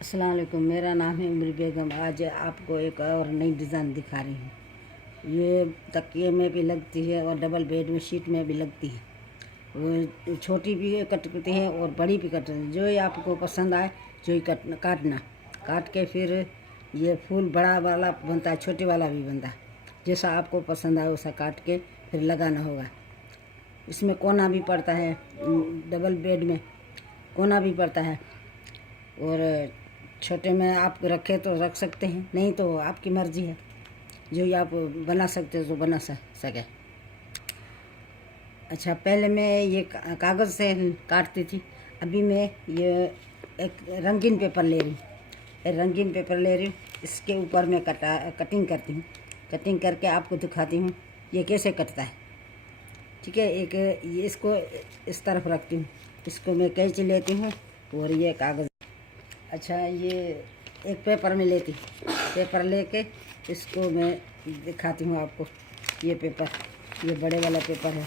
अस्सलाम वालेकुम। मेरा नाम है उमरी बेगम। आज आपको एक और नई डिज़ाइन दिखा रही हूँ। ये तकिए में भी लगती है और डबल बेड में शीट में भी लगती है। वो छोटी भी कटती है और बड़ी भी कटती है। जो ही आपको पसंद आए जो ही काटना। काट के फिर ये फूल बड़ा वाला बनता है, छोटे वाला भी बनता है। जैसा आपको पसंद आए वैसा काट के फिर लगाना होगा। इसमें कोना भी पड़ता है, डबल बेड में कोना भी पड़ता है। और छोटे में आप रखे तो रख सकते हैं, नहीं तो आपकी मर्ज़ी है। जो ही आप बना सकते हो तो बना सके। अच्छा, पहले मैं ये कागज़ से काटती थी। अभी मैं ये एक रंगीन पेपर ले रही हूँ। रंगीन पेपर ले रही हूँ, इसके ऊपर मैं कटिंग करती हूँ। कटिंग करके आपको दिखाती हूँ ये कैसे कटता है। ठीक है, ये इसको इस तरफ रखती हूँ। इसको मैं कैंची लेती हूँ और ये कागज़। अच्छा, ये एक पेपर में लेती, पेपर लेके इसको मैं दिखाती हूँ आपको। ये पेपर, ये बड़े वाला पेपर है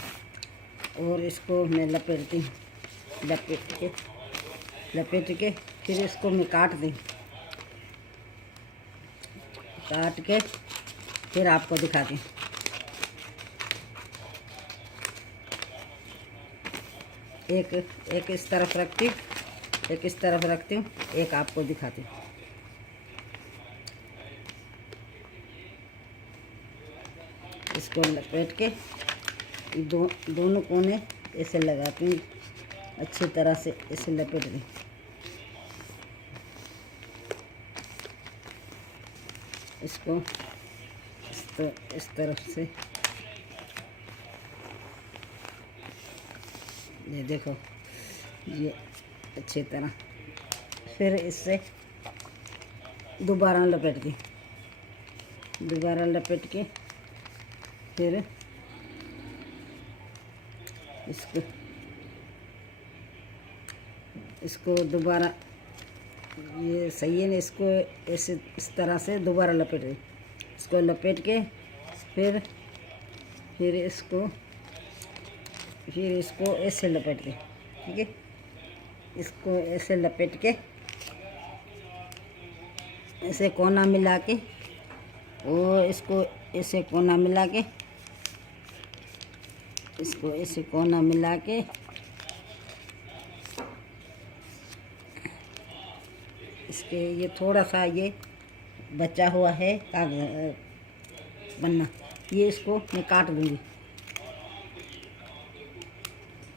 और इसको मैं लपेटती हूँ। लपेट के फिर इसको मैं काट दी। काट के फिर आपको दिखाती हूँ। एक इस तरफ रखती हूँ, एक इस तरफ रखती हूँ, एक आपको दिखाती हूँ। इसको लपेट के दोनों कोने ऐसे लगाती हूँ, अच्छी तरह से इसे लपेट दी। इसको इस तरफ से ये देखो, ये अच्छी तरह फिर इससे दोबारा लपेट दी। दोबारा लपेट के फिर इसको दोबारा, ये सही है ना, इसको ऐसे इस तरह से दोबारा लपेट दी। इसको लपेट के फिर इसको ऐसे लपेट दी। ठीक है, इसको ऐसे लपेट के ऐसे कोना मिला के और इसको ऐसे कोना मिला के इसको ऐसे कोना मिला के इसके ये थोड़ा सा ये बचा हुआ है कागज बनना, ये इसको मैं काट दूँगी।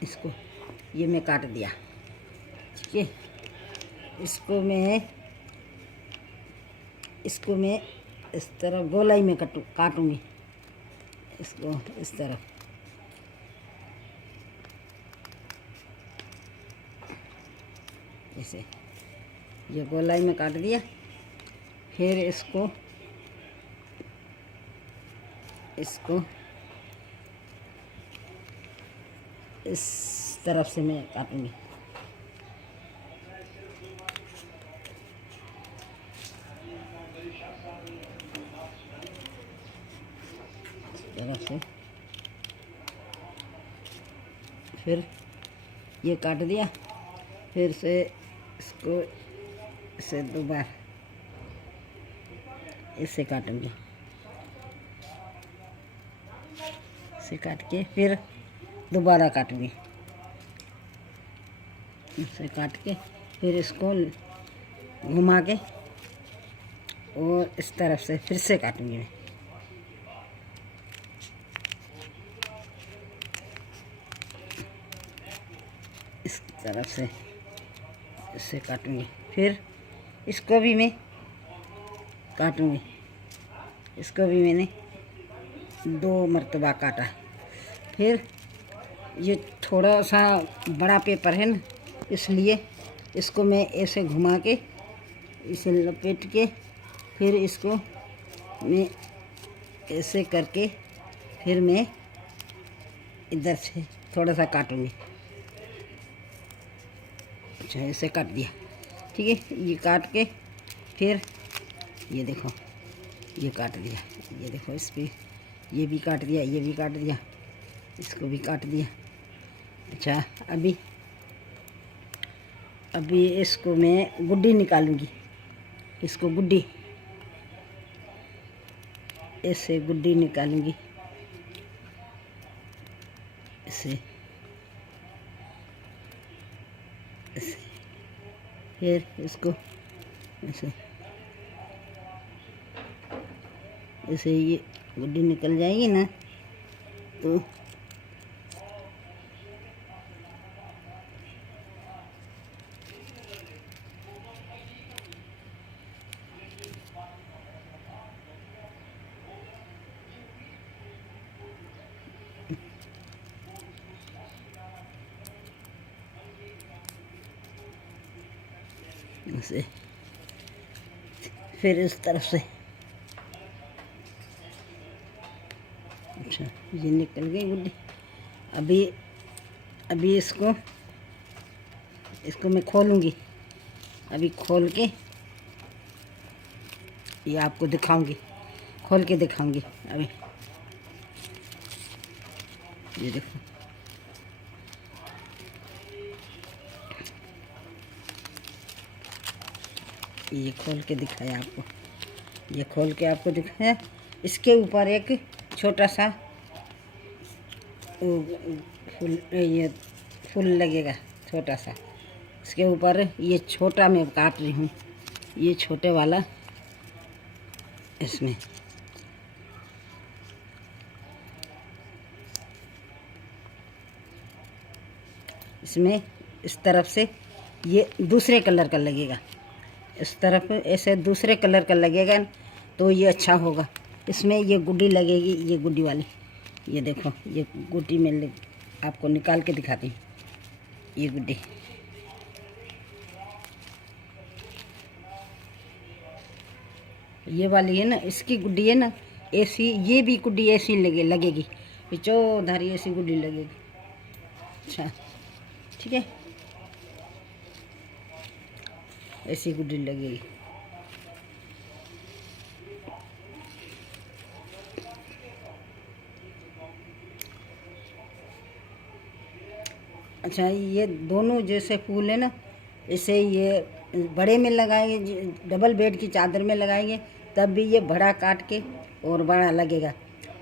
इसको ये मैं काट दिया। ठीक है, इसको मैं इस तरह गोलाई में काटूँगी। इसको इस तरफ ऐसे ये गोलाई में काट दिया। फिर इसको इस तरफ से मैं काटूँगी। इस तरफ से फिर ये काट दिया। फिर से इसको इसे दोबारा इसे काटूँगी। इसे काट के फिर दोबारा काटूँगी। इसे काट के फिर इसको घुमा के और इस तरफ से फिर से काटूँगी मैं। इस तरफ से इसे काटूँगी। फिर इसको भी मैं काटूँगी। इसको भी मैंने 2 मरतबा काटा। फिर ये थोड़ा सा बड़ा पेपर है ना, इसलिए इसको मैं ऐसे घुमा के इसे लपेट के फिर इसको मैं ऐसे करके फिर मैं इधर से थोड़ा सा काटूँगी। अच्छा, ऐसे काट दिया। ठीक है, ये काट के फिर ये देखो, ये काट दिया। ये देखो, इस पर ये भी काट दिया, ये भी काट दिया, इसको भी काट दिया। अच्छा, अभी इसको मैं गुड्डी निकालूंगी। इसको गुड्डी, ऐसे गुड्डी निकालूंगी, ऐसे ऐसे, फिर इसको ऐसे ऐसे ये गुड्डी निकल जाएगी ना, तो ऐसे, फिर इस तरफ से, अच्छा ये निकल गई गुड्डी। अभी इसको मैं खोलूँगी, अभी खोल के ये आपको दिखाऊंगी, खोल के दिखाऊंगी। अभी ये देखो, ये खोल के दिखाया आपको, ये खोल के आपको दिखाया। इसके ऊपर एक छोटा सा ये फूल लगेगा, छोटा सा। इसके ऊपर ये छोटा मैं काट रही हूँ, ये छोटे वाला इसमें इस तरफ से ये दूसरे कलर का लगेगा, इस तरफ ऐसे दूसरे कलर का लगेगा तो ये अच्छा होगा। इसमें ये गुड्डी लगेगी, ये गुड्डी वाली, ये देखो, ये गुड्डी में आपको निकाल के दिखाती हूँ। ये गुड्डी, ये वाली है ना, इसकी गुड्डी है ना ऐसी, ये भी गुड्डी ऐसी लगेगी, चौधारी ऐसी गुड्डी लगेगी। अच्छा ठीक है, ऐसी गुड्डी लगेगी। अच्छा, ये दोनों जैसे फूल है ना, इसे ये बड़े में लगाएंगे, डबल बेड की चादर में लगाएंगे, तब भी ये बड़ा काट के और बड़ा लगेगा।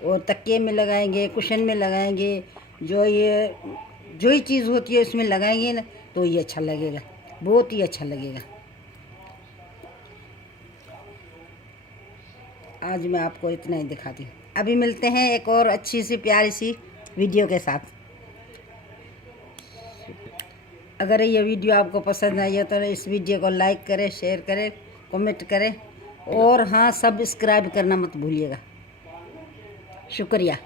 और तकिए में लगाएंगे, कुशन में लगाएंगे, जो ही चीज़ होती है उसमें लगाएंगे ना, तो ये अच्छा लगेगा, बहुत ही अच्छा लगेगा। आज मैं आपको इतना ही दिखाती हूँ। अभी मिलते हैं एक और अच्छी सी प्यारी सी वीडियो के साथ। अगर ये वीडियो आपको पसंद आई है तो इस वीडियो को लाइक करें, शेयर करें, कमेंट करें, और हाँ, सब्सक्राइब करना मत भूलिएगा। शुक्रिया।